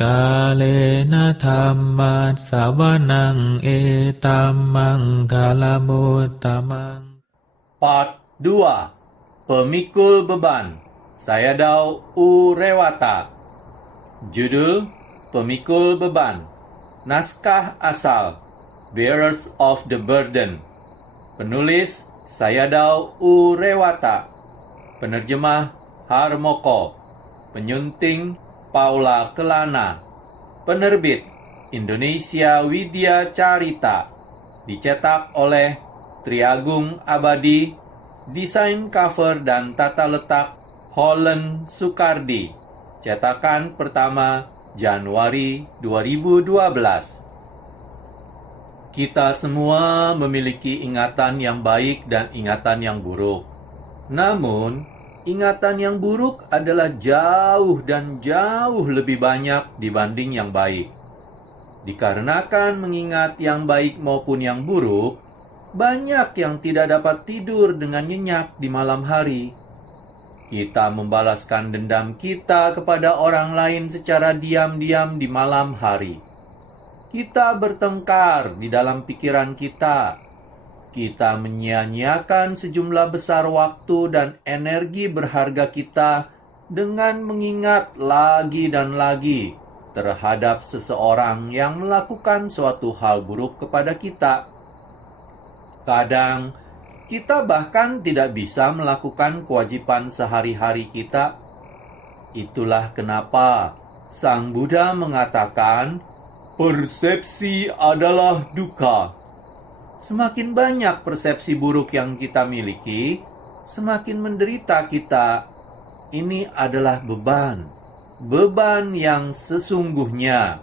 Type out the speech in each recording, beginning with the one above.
กาเลนะธัมมัสสวนังเอตัมมังคาลมุตตมัง Part 2 Pemikul Beban Sayadaw Urewata. Judul Pemikul Beban. Naskah asal Bearers of the Burden. Penulis Sayadaw Urewata. Penerjemah Harmoko. Penyunting Paula Kelana. Penerbit Indonesia Widya Carita. Dicetak oleh Triagung Abadi. Desain cover dan tata letak Holland Sukardi. Cetakan pertama Januari 2012. Kita semua memiliki ingatan yang baik dan ingatan yang buruk. Namun, ingatan yang buruk adalah jauh dan jauh lebih banyak dibanding yang baik. Dikarenakan mengingat yang baik maupun yang buruk, banyak yang tidak dapat tidur dengan nyenyak di malam hari. Kita membalaskan dendam kita kepada orang lain secara diam-diam di malam hari. Kita bertengkar di dalam pikiran kita. Kita menyia-nyiakan sejumlah besar waktu dan energi berharga kita dengan mengingat lagi dan lagi terhadap seseorang yang melakukan suatu hal buruk kepada kita. Kadang, kita bahkan tidak bisa melakukan kewajiban sehari-hari kita. Itulah kenapa Sang Buddha mengatakan, persepsi adalah duka. Semakin banyak persepsi buruk yang kita miliki, semakin menderita kita. Ini adalah beban yang sesungguhnya.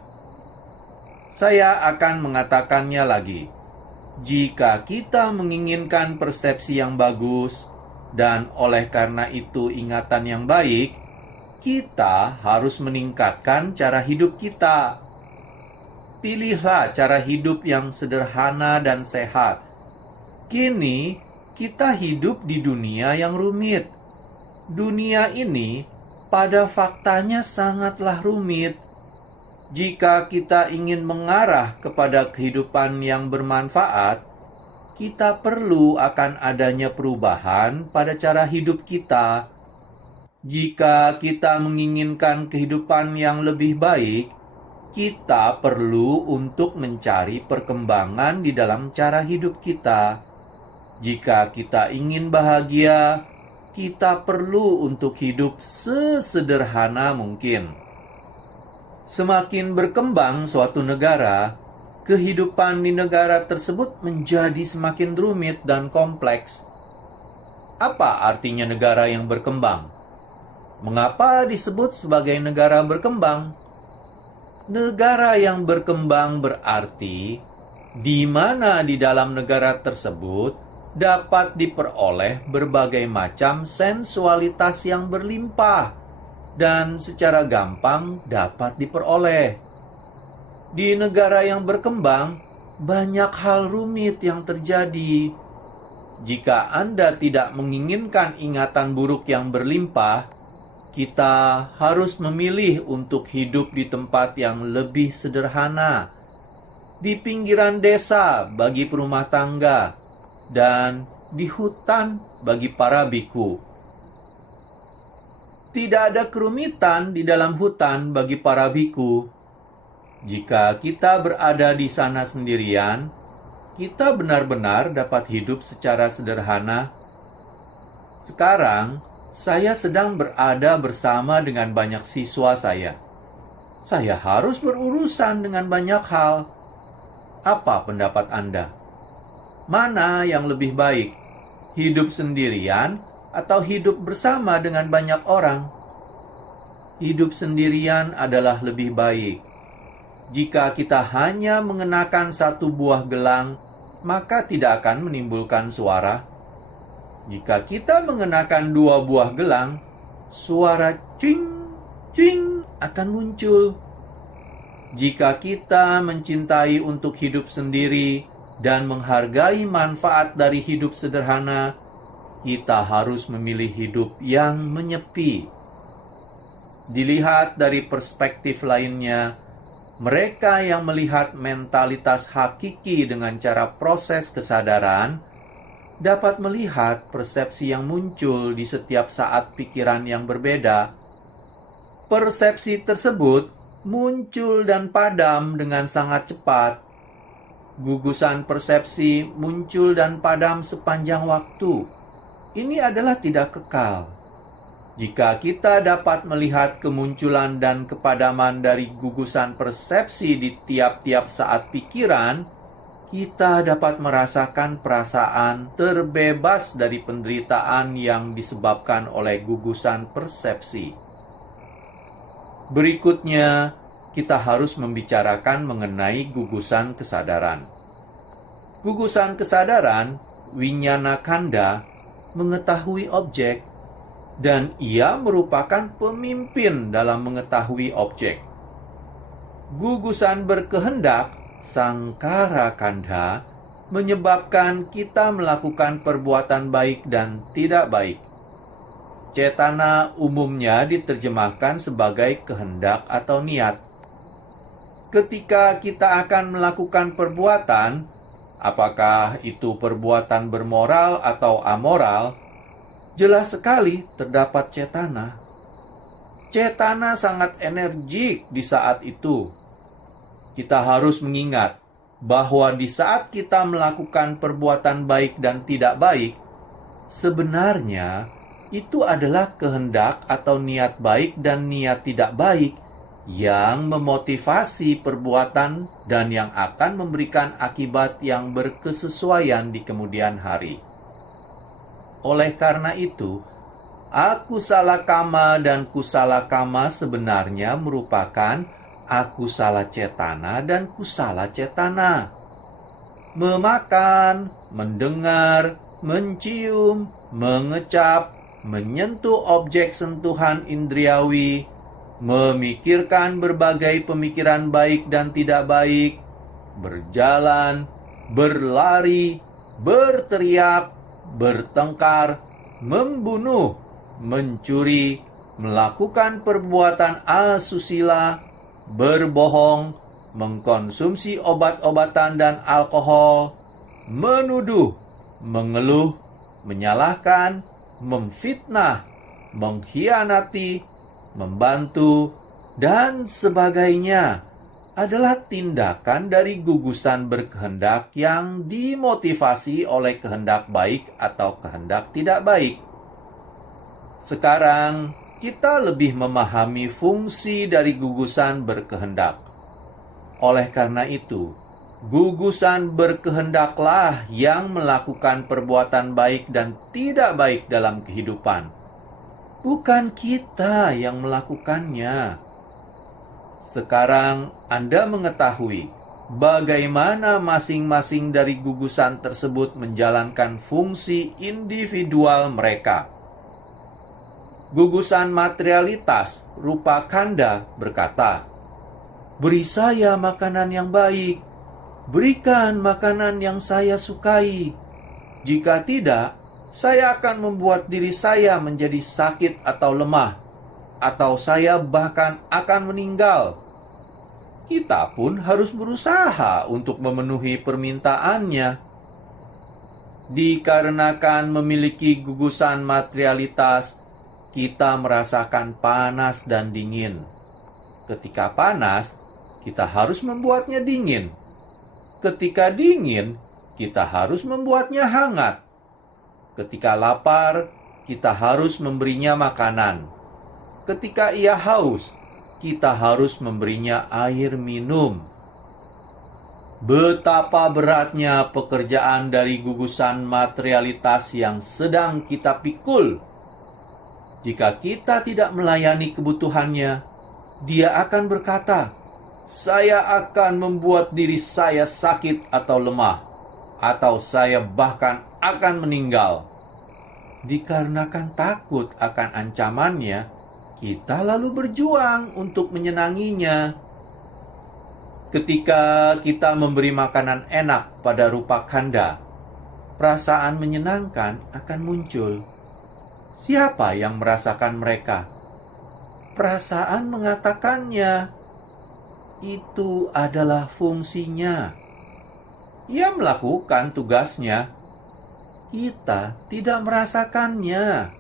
Saya akan mengatakannya lagi. Jika kita menginginkan persepsi yang bagus, dan oleh karena itu ingatan yang baik, kita harus meningkatkan cara hidup kita. Pilihlah cara hidup yang sederhana dan sehat. Kini, kita hidup di dunia yang rumit. Dunia ini pada faktanya sangatlah rumit. Jika kita ingin mengarah kepada kehidupan yang bermanfaat, kita perlu akan adanya perubahan pada cara hidup kita. Jika kita menginginkan kehidupan yang lebih baik, kita perlu untuk mencari perkembangan di dalam cara hidup kita. Jika kita ingin bahagia, kita perlu untuk hidup sesederhana mungkin. Semakin berkembang suatu negara, kehidupan di negara tersebut menjadi semakin rumit dan kompleks. Apa artinya negara yang berkembang? Mengapa disebut sebagai negara berkembang? Negara yang berkembang berarti di mana di dalam negara tersebut dapat diperoleh berbagai macam sensualitas yang berlimpah dan secara gampang dapat diperoleh. Di negara yang berkembang, banyak hal rumit yang terjadi. Jika Anda tidak menginginkan ingatan buruk yang berlimpah, kita harus memilih untuk hidup di tempat yang lebih sederhana, di pinggiran desa bagi perumah tangga, dan di hutan bagi para biku. Tidak ada kerumitan di dalam hutan bagi para biku. Jika kita berada di sana sendirian, kita benar-benar dapat hidup secara sederhana. Sekarang, saya sedang berada bersama dengan banyak siswa saya. Saya harus berurusan dengan banyak hal. Apa pendapat Anda? Mana yang lebih baik? Hidup sendirian atau hidup bersama dengan banyak orang? Hidup sendirian adalah lebih baik. Jika kita hanya mengenakan satu buah gelang, maka tidak akan menimbulkan suara. Jika kita mengenakan 2 buah gelang, suara cing, cing akan muncul. Jika kita mencintai untuk hidup sendiri dan menghargai manfaat dari hidup sederhana, kita harus memilih hidup yang menyepi. Dilihat dari perspektif lainnya, mereka yang melihat mentalitas hakiki dengan cara proses kesadaran dapat melihat persepsi yang muncul di setiap saat pikiran yang berbeda. Persepsi tersebut muncul dan padam dengan sangat cepat. Gugusan persepsi muncul dan padam sepanjang waktu. Ini adalah tidak kekal. Jika kita dapat melihat kemunculan dan kepadaman dari gugusan persepsi di tiap-tiap saat pikiran, kita dapat merasakan perasaan terbebas dari penderitaan yang disebabkan oleh gugusan persepsi. Berikutnya, kita harus membicarakan mengenai gugusan kesadaran. Gugusan kesadaran, Winyana Kanda, mengetahui objek, dan ia merupakan pemimpin dalam mengetahui objek. Gugusan berkehendak, Sangkara Kanda, menyebabkan kita melakukan perbuatan baik dan tidak baik. Cetana umumnya diterjemahkan sebagai kehendak atau niat. Ketika kita akan melakukan perbuatan, apakah itu perbuatan bermoral atau amoral, jelas sekali terdapat cetana. Cetana sangat energik di saat itu. Kita harus mengingat bahwa di saat kita melakukan perbuatan baik dan tidak baik, sebenarnya itu adalah kehendak atau niat baik dan niat tidak baik yang memotivasi perbuatan dan yang akan memberikan akibat yang berkesesuaian di kemudian hari. Oleh karena itu, akusala kama dan kusala kama sebenarnya merupakan akusala cetana dan kusala cetana. Memakan, mendengar, mencium, mengecap, menyentuh objek sentuhan indriawi, memikirkan berbagai pemikiran baik dan tidak baik, berjalan, berlari, berteriak, bertengkar, membunuh, mencuri, melakukan perbuatan asusila, berbohong, mengkonsumsi obat-obatan dan alkohol, menuduh, mengeluh, menyalahkan, memfitnah, mengkhianati, membantu, dan sebagainya adalah tindakan dari gugusan berkehendak yang dimotivasi oleh kehendak baik atau kehendak tidak baik. Sekarang, kita lebih memahami fungsi dari gugusan berkehendak. Oleh karena itu, gugusan berkehendaklah yang melakukan perbuatan baik dan tidak baik dalam kehidupan. Bukan kita yang melakukannya. Sekarang Anda mengetahui bagaimana masing-masing dari gugusan tersebut menjalankan fungsi individual mereka. Gugusan materialitas rupa kanda berkata, "Beri saya makanan yang baik, berikan makanan yang saya sukai. Jika tidak, saya akan membuat diri saya menjadi sakit atau lemah, atau saya bahkan akan meninggal." Kita pun harus berusaha untuk memenuhi permintaannya. Dikarenakan memiliki gugusan materialitas, kita merasakan panas dan dingin. Ketika panas, kita harus membuatnya dingin. Ketika dingin, kita harus membuatnya hangat. Ketika lapar, kita harus memberinya makanan. Ketika ia haus, kita harus memberinya air minum. Betapa beratnya pekerjaan dari gugusan materialitas yang sedang kita pikul. Jika kita tidak melayani kebutuhannya, dia akan berkata, "Saya akan membuat diri saya sakit atau lemah, atau saya bahkan akan meninggal." Dikarenakan takut akan ancamannya, kita lalu berjuang untuk menyenanginya. Ketika kita memberi makanan enak pada rupa kanda, perasaan menyenangkan akan muncul. Siapa yang merasakan mereka? perasaan mengatakannya. Itu adalah fungsinya. Ia melakukan tugasnya. Kita tidak merasakannya.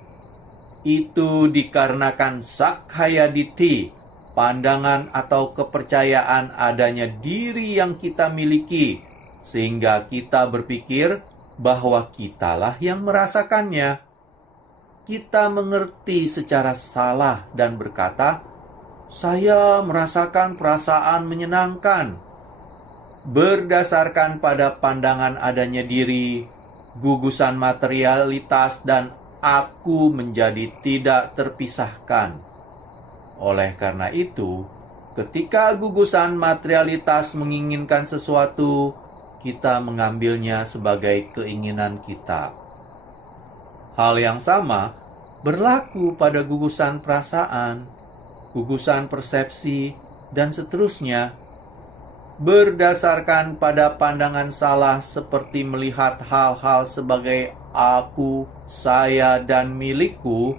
Itu dikarenakan sakkaya ditthi, pandangan atau kepercayaan adanya diri yang kita miliki, sehingga kita berpikir bahwa kitalah yang merasakannya. Kita mengerti secara salah dan berkata, "Saya merasakan perasaan menyenangkan." Berdasarkan pada pandangan adanya diri, gugusan materialitas dan aku menjadi tidak terpisahkan. Oleh karena itu, ketika gugusan materialitas menginginkan sesuatu, kita mengambilnya sebagai keinginan kita. Hal yang sama berlaku pada gugusan perasaan, gugusan persepsi, dan seterusnya. Berdasarkan pada pandangan salah seperti melihat hal-hal sebagai aku, saya, dan milikku,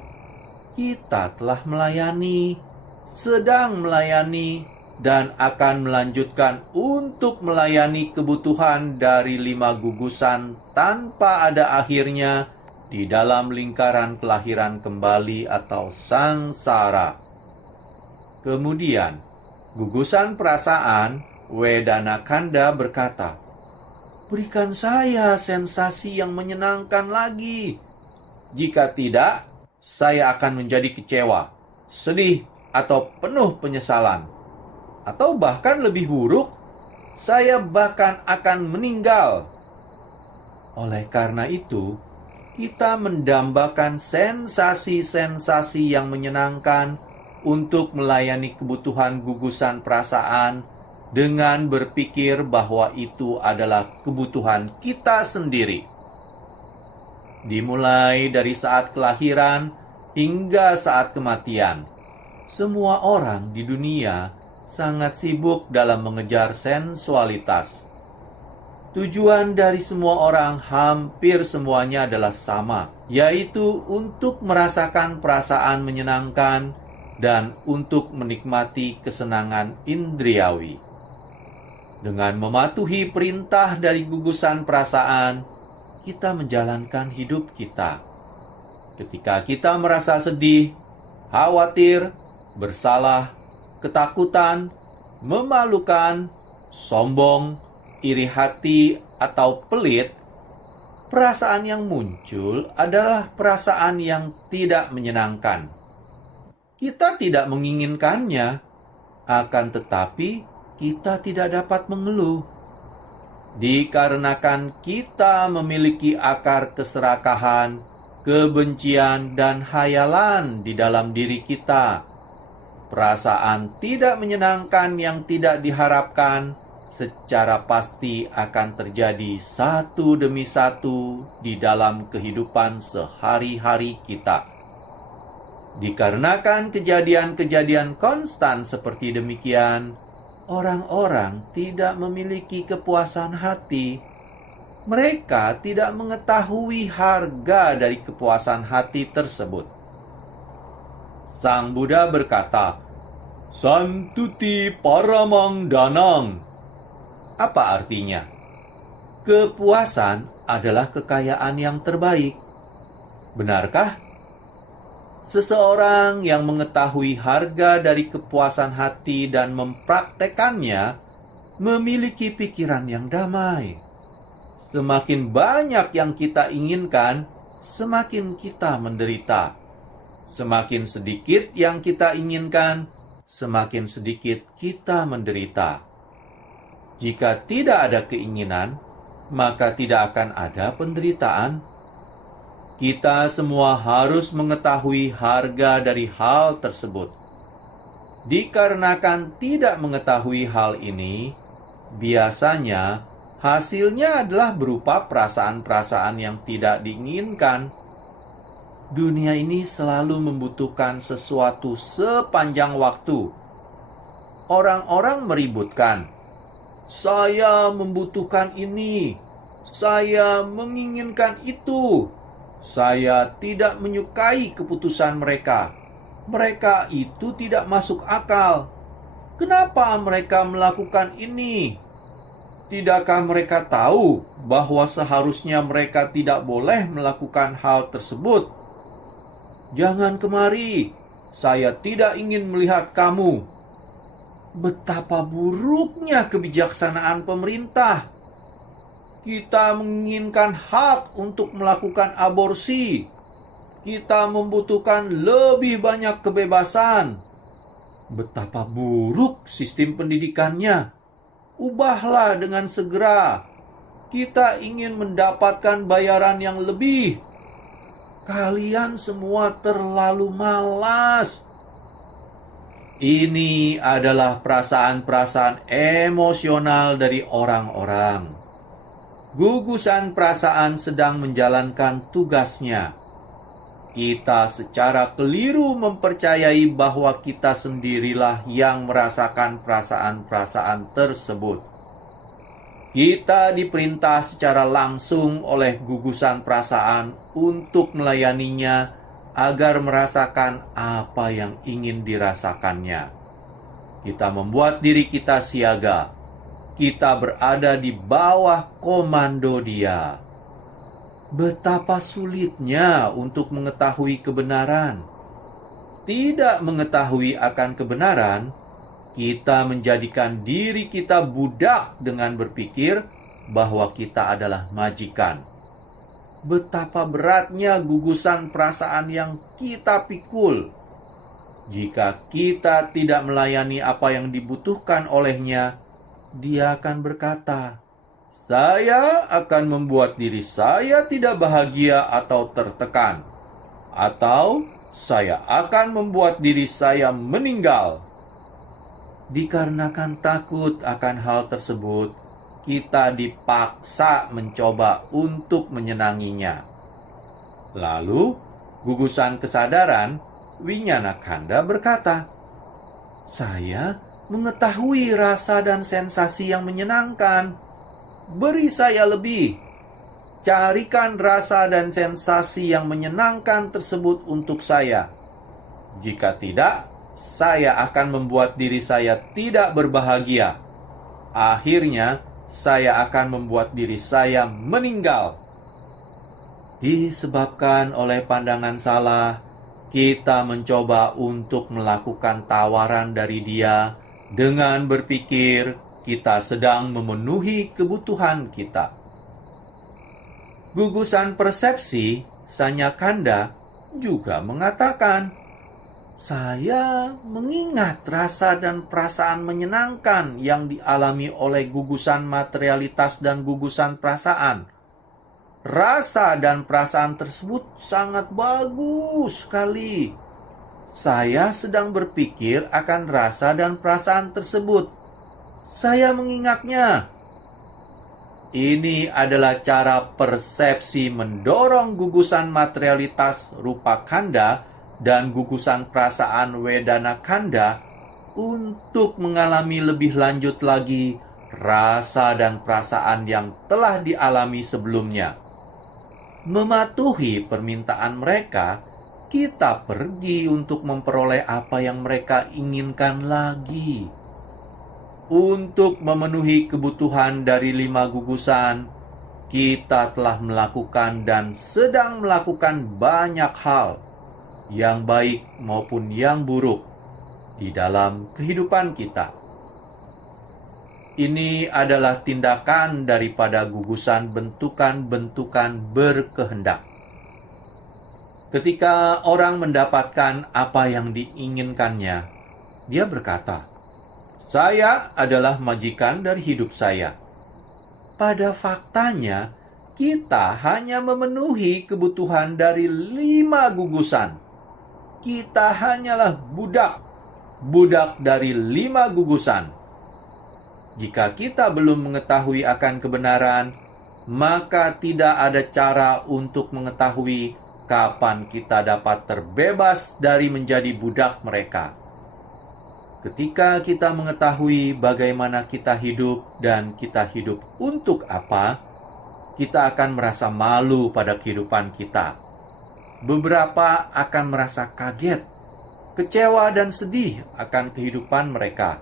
kita telah melayani, sedang melayani, dan akan melanjutkan untuk melayani kebutuhan dari 5 gugusan tanpa ada akhirnya di dalam lingkaran kelahiran kembali atau sangsara. Kemudian, gugusan perasaan Wedana Kanda berkata, "Berikan saya sensasi yang menyenangkan lagi. Jika tidak, saya akan menjadi kecewa, sedih, atau penuh penyesalan. Atau bahkan lebih buruk, saya bahkan akan meninggal." Oleh karena itu, kita mendambakan sensasi-sensasi yang menyenangkan untuk melayani kebutuhan gugusan perasaan dengan berpikir bahwa itu adalah kebutuhan kita sendiri. Dimulai dari saat kelahiran hingga saat kematian, semua orang di dunia sangat sibuk dalam mengejar sensualitas. Tujuan dari semua orang hampir semuanya adalah sama, yaitu untuk merasakan perasaan menyenangkan dan untuk menikmati kesenangan indriawi. Dengan mematuhi perintah dari gugusan perasaan, kita menjalankan hidup kita. Ketika kita merasa sedih, khawatir, bersalah, ketakutan, memalukan, sombong, iri hati, atau pelit, perasaan yang muncul adalah perasaan yang tidak menyenangkan. Kita tidak menginginkannya, akan tetapi kita tidak dapat mengeluh. Dikarenakan kita memiliki akar keserakahan, kebencian, dan hayalan di dalam diri kita, perasaan tidak menyenangkan yang tidak diharapkan secara pasti akan terjadi satu demi satu di dalam kehidupan sehari-hari kita. Dikarenakan kejadian-kejadian konstan seperti demikian, orang-orang tidak memiliki kepuasan hati. Mereka tidak mengetahui harga dari kepuasan hati tersebut. Sang Buddha berkata, "Santuti paramang danang." Apa artinya? Kepuasan adalah kekayaan yang terbaik. Benarkah? Seseorang yang mengetahui harga dari kepuasan hati dan mempraktekannya memiliki pikiran yang damai. Semakin banyak yang kita inginkan, semakin kita menderita. Semakin sedikit yang kita inginkan, semakin sedikit kita menderita. Jika tidak ada keinginan, maka tidak akan ada penderitaan. Kita semua harus mengetahui harga dari hal tersebut. Dikarenakan tidak mengetahui hal ini, biasanya hasilnya adalah berupa perasaan-perasaan yang tidak diinginkan. Dunia ini selalu membutuhkan sesuatu sepanjang waktu. Orang-orang meributkan, "Saya membutuhkan ini, saya menginginkan itu. Saya tidak menyukai keputusan mereka. Mereka itu tidak masuk akal. Kenapa mereka melakukan ini? Tidakkah mereka tahu bahwa seharusnya mereka tidak boleh melakukan hal tersebut? Jangan kemari, saya tidak ingin melihat kamu. Betapa buruknya kebijaksanaan pemerintah. Kita menginginkan hak untuk melakukan aborsi. Kita membutuhkan lebih banyak kebebasan. Betapa buruk sistem pendidikannya. Ubahlah dengan segera. Kita ingin mendapatkan bayaran yang lebih. Kalian semua terlalu malas. Ini adalah perasaan-perasaan emosional dari orang-orang. Gugusan perasaan sedang menjalankan tugasnya. Kita secara keliru mempercayai bahwa kita sendirilah yang merasakan perasaan-perasaan tersebut. Kita diperintah secara langsung oleh gugusan perasaan untuk melayaninya agar merasakan apa yang ingin dirasakannya. Kita membuat diri kita siaga. Kita berada di bawah komando dia. Betapa sulitnya untuk mengetahui kebenaran. Tidak mengetahui akan kebenaran, kita menjadikan diri kita budak dengan berpikir bahwa kita adalah majikan. Betapa beratnya gugusan perasaan yang kita pikul. Jika kita tidak melayani apa yang dibutuhkan olehnya, dia akan berkata, "Saya akan membuat diri saya tidak bahagia atau tertekan." Atau, "Saya akan membuat diri saya meninggal." Dikarenakan takut akan hal tersebut, kita dipaksa mencoba untuk menyenanginya. Lalu, gugusan kesadaran, Winyana Kanda berkata, "Saya mengetahui rasa dan sensasi yang menyenangkan. Beri saya lebih. Carikan rasa dan sensasi yang menyenangkan tersebut untuk saya. Jika tidak, saya akan membuat diri saya tidak berbahagia. Akhirnya, saya akan membuat diri saya meninggal." Disebabkan oleh pandangan salah, kita mencoba untuk melakukan tawaran dari dia dengan berpikir kita sedang memenuhi kebutuhan kita. Gugusan persepsi, Sanya Kanda, juga mengatakan, "Saya mengingat rasa dan perasaan menyenangkan yang dialami oleh gugusan materialitas dan gugusan perasaan. Rasa dan perasaan tersebut sangat bagus sekali. Saya sedang berpikir akan rasa dan perasaan tersebut. Saya mengingatnya." Ini adalah cara persepsi mendorong gugusan materialitas rupa kanda dan gugusan perasaan wedana kanda untuk mengalami lebih lanjut lagi rasa dan perasaan yang telah dialami sebelumnya. Mematuhi permintaan mereka, kita pergi untuk memperoleh apa yang mereka inginkan lagi. Untuk memenuhi kebutuhan dari 5 gugusan, kita telah melakukan dan sedang melakukan banyak hal, yang baik maupun yang buruk, di dalam kehidupan kita. Ini adalah tindakan daripada gugusan bentukan-bentukan berkehendak. Ketika orang mendapatkan apa yang diinginkannya, dia berkata, "Saya adalah majikan dari hidup saya." Pada faktanya, kita hanya memenuhi kebutuhan dari 5 gugusan. Kita hanyalah budak dari 5 gugusan. Jika kita belum mengetahui akan kebenaran, maka tidak ada cara untuk mengetahui kapan kita dapat terbebas dari menjadi budak mereka. Ketika kita mengetahui bagaimana kita hidup dan kita hidup untuk apa, kita akan merasa malu pada kehidupan kita. Beberapa akan merasa kaget kecewa dan sedih akan kehidupan mereka.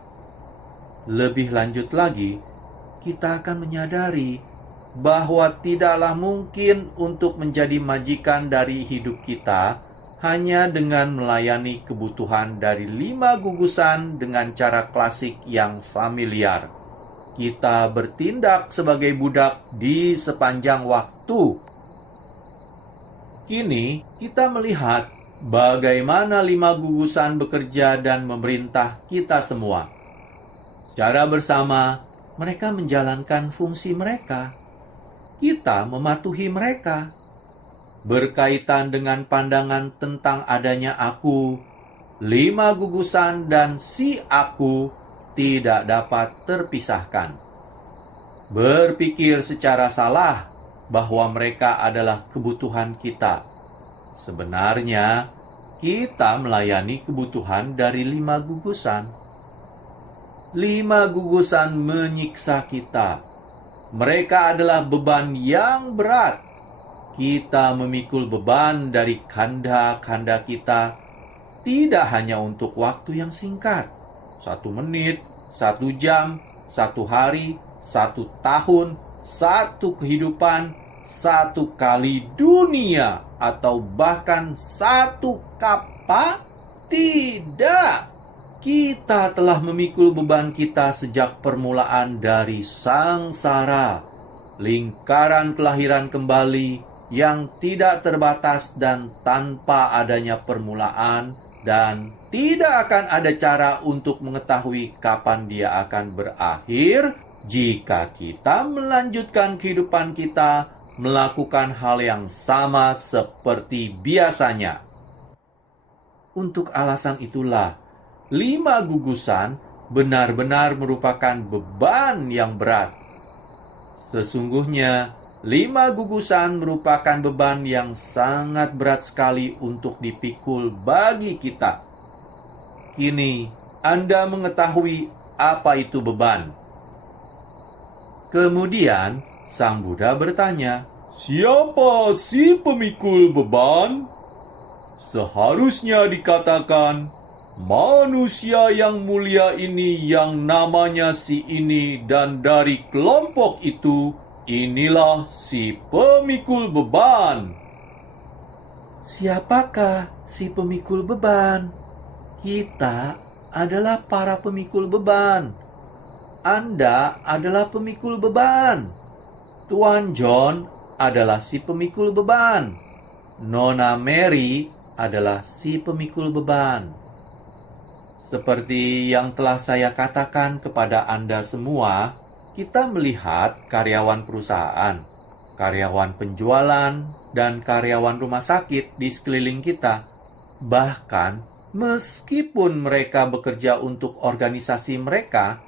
Lebih lanjut lagi, kita akan menyadari bahwa tidaklah mungkin untuk menjadi majikan dari hidup kita hanya dengan melayani kebutuhan dari 5 gugusan dengan cara klasik yang familiar. Kita bertindak sebagai budak di sepanjang waktu. Kini kita melihat bagaimana 5 gugusan bekerja dan memerintah kita semua. Secara bersama, mereka menjalankan fungsi mereka. Kita mematuhi mereka. Berkaitan dengan pandangan tentang adanya aku, 5 gugusan dan si aku tidak dapat terpisahkan. Berpikir secara salah bahwa mereka adalah kebutuhan kita. Sebenarnya, kita melayani kebutuhan dari 5 gugusan. 5 gugusan menyiksa kita. Mereka adalah beban yang berat. Kita memikul beban dari kanda-kanda kita, tidak hanya untuk waktu yang singkat, 1 menit, 1 jam, 1 hari, 1 tahun, 1 kehidupan, 1 kali dunia, atau bahkan 1 kapa. Tidak. Kita telah memikul beban kita sejak permulaan dari sangsara, lingkaran kelahiran kembali yang tidak terbatas dan tanpa adanya permulaan, dan tidak akan ada cara untuk mengetahui kapan dia akan berakhir jika kita melanjutkan kehidupan kita melakukan hal yang sama seperti biasanya. Untuk alasan itulah, 5 gugusan benar-benar merupakan beban yang berat. Sesungguhnya, 5 gugusan merupakan beban yang sangat berat sekali untuk dipikul bagi kita. Kini, Anda mengetahui apa itu beban. Kemudian, Sang Buddha bertanya, "Siapa si pemikul beban?" Seharusnya dikatakan, manusia yang mulia ini yang namanya si ini, dan dari kelompok itu, inilah si pemikul beban. Siapakah si pemikul beban? Kita adalah para pemikul beban. Anda adalah pemikul beban. Tuan John adalah si pemikul beban. Nona Mary adalah si pemikul beban. Seperti yang telah saya katakan kepada Anda semua, kita melihat karyawan perusahaan, karyawan penjualan, dan karyawan rumah sakit di sekeliling kita. Bahkan, meskipun mereka bekerja untuk organisasi mereka,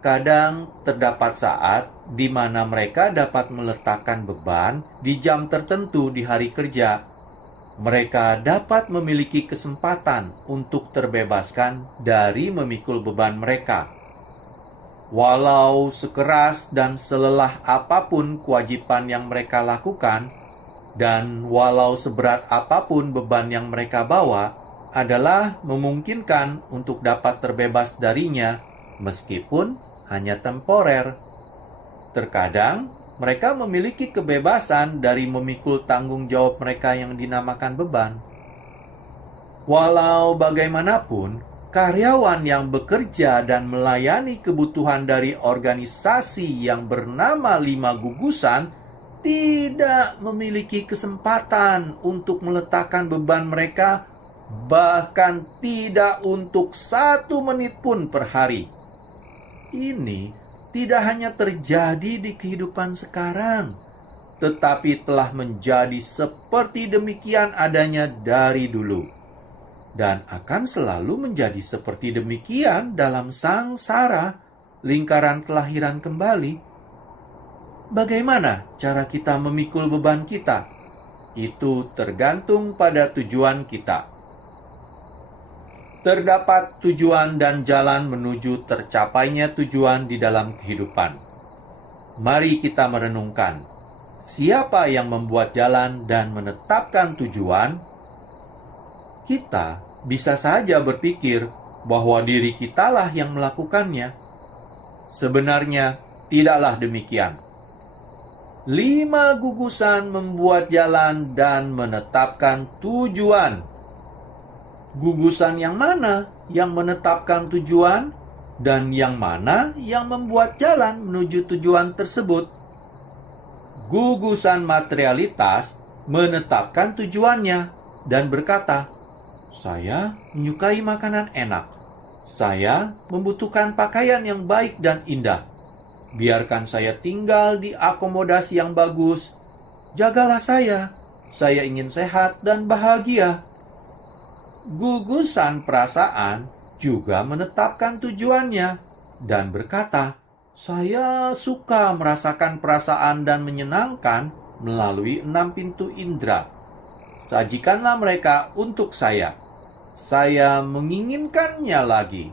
kadang terdapat saat di mana mereka dapat meletakkan beban di jam tertentu di hari kerja. Mereka dapat memiliki kesempatan untuk terbebaskan dari memikul beban mereka. Walau sekeras dan selelah apapun kewajiban yang mereka lakukan, dan walau seberat apapun beban yang mereka bawa, adalah memungkinkan untuk dapat terbebas darinya, meskipun hanya temporer. Terkadang, mereka memiliki kebebasan dari memikul tanggung jawab mereka yang dinamakan beban. Walau bagaimanapun, karyawan yang bekerja dan melayani kebutuhan dari organisasi yang bernama 5 gugusan tidak memiliki kesempatan untuk meletakkan beban mereka, bahkan tidak untuk 1 menit pun per hari. Ini tidak hanya terjadi di kehidupan sekarang, tetapi telah menjadi seperti demikian adanya dari dulu, dan akan selalu menjadi seperti demikian dalam sangsara, lingkaran kelahiran kembali. Bagaimana cara kita memikul beban kita? Itu tergantung pada tujuan kita. Terdapat tujuan dan jalan menuju tercapainya tujuan di dalam kehidupan. Mari kita merenungkan, siapa yang membuat jalan dan menetapkan tujuan? Kita bisa saja berpikir bahwa diri kitalah yang melakukannya. Sebenarnya tidaklah demikian. 5 gugusan membuat jalan dan menetapkan tujuan. Gugusan yang mana yang menetapkan tujuan dan yang mana yang membuat jalan menuju tujuan tersebut? Gugusan materialitas menetapkan tujuannya dan berkata, "Saya menyukai makanan enak. Saya membutuhkan pakaian yang baik dan indah. Biarkan saya tinggal di akomodasi yang bagus. Jagalah saya ingin sehat dan bahagia." Gugusan perasaan juga menetapkan tujuannya dan berkata, "Saya suka merasakan perasaan dan menyenangkan melalui 6 pintu indera. Sajikanlah mereka untuk saya. Saya menginginkannya lagi."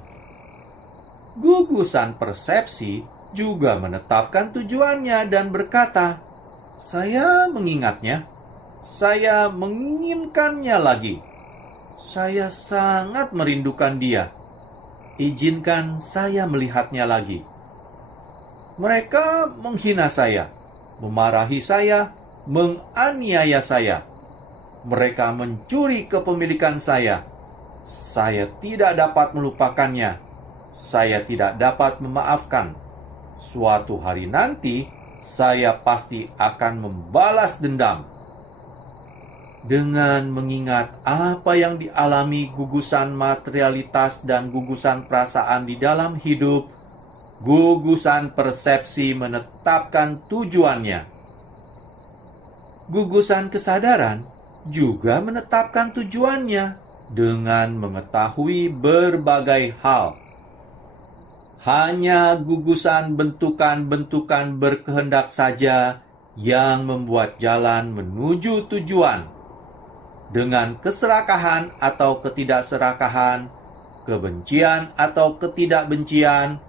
Gugusan persepsi juga menetapkan tujuannya dan berkata, "Saya mengingatnya. Saya menginginkannya lagi. Saya sangat merindukan dia. Izinkan saya melihatnya lagi." Mereka menghina saya, memarahi saya, menganiaya saya. Mereka mencuri kepemilikan saya. Saya tidak dapat melupakannya. Saya tidak dapat memaafkan. Suatu hari nanti, saya pasti akan membalas dendam. Dengan mengingat apa yang dialami gugusan materialitas dan gugusan perasaan di dalam hidup, gugusan persepsi menetapkan tujuannya. Gugusan kesadaran juga menetapkan tujuannya dengan mengetahui berbagai hal. Hanya gugusan bentukan-bentukan berkehendak saja yang membuat jalan menuju tujuan. Dengan keserakahan atau ketidakserakahan, kebencian atau ketidakbencian,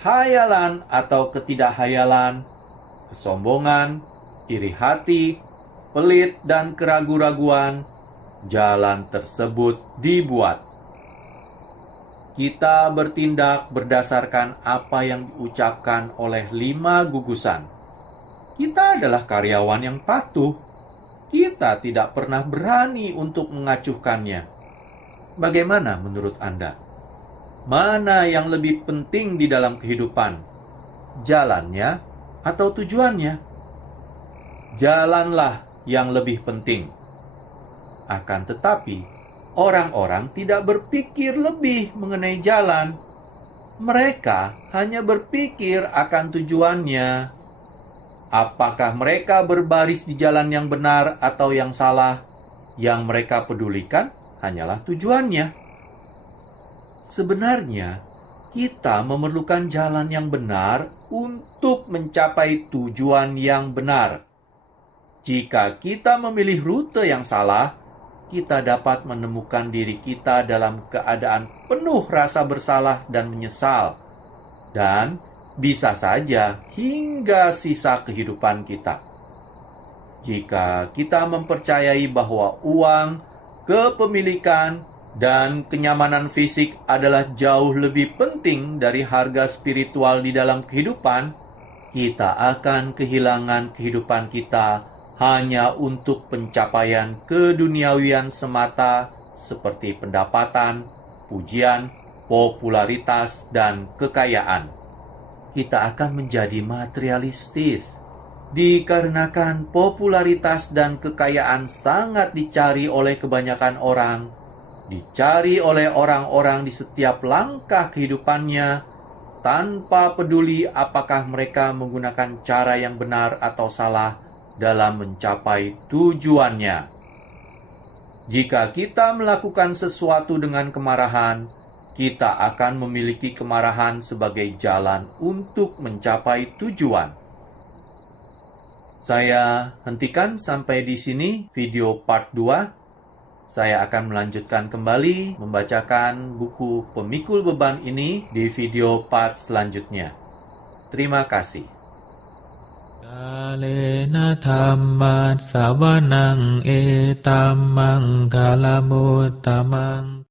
hayalan atau ketidakhayalan, kesombongan, iri hati, pelit dan keraguan-raguan, jalan tersebut dibuat. Kita bertindak berdasarkan apa yang diucapkan oleh 5 gugusan. Kita adalah karyawan yang patuh. Kita tidak pernah berani untuk mengacuhkannya. Bagaimana menurut Anda? Mana yang lebih penting di dalam kehidupan? Jalannya atau tujuannya? Jalanlah yang lebih penting. Akan tetapi, orang-orang tidak berpikir lebih mengenai jalan. Mereka hanya berpikir akan tujuannya. Apakah mereka berbaris di jalan yang benar atau yang salah? Yang mereka pedulikan hanyalah tujuannya. Sebenarnya, kita memerlukan jalan yang benar untuk mencapai tujuan yang benar. Jika kita memilih rute yang salah, kita dapat menemukan diri kita dalam keadaan penuh rasa bersalah dan menyesal. Dan bisa saja hingga sisa kehidupan kita. Jika kita mempercayai bahwa uang, kepemilikan, dan kenyamanan fisik adalah jauh lebih penting dari harga spiritual di dalam kehidupan, kita akan kehilangan kehidupan kita hanya untuk pencapaian keduniawian semata seperti pendapatan, pujian, popularitas, dan kekayaan. Kita akan menjadi materialistis. Dikarenakan popularitas dan kekayaan sangat dicari oleh kebanyakan orang, dicari oleh orang-orang di setiap langkah kehidupannya, tanpa peduli apakah mereka menggunakan cara yang benar atau salah dalam mencapai tujuannya. Jika kita melakukan sesuatu dengan kemarahan, kita akan memiliki kemarahan sebagai jalan untuk mencapai tujuan. Saya hentikan sampai di sini video part 2. Saya akan melanjutkan kembali membacakan buku Pemikul Beban ini di video part selanjutnya. Terima kasih. Kalena dhamma sawanaংเอตัมมังคาลมุตตมัง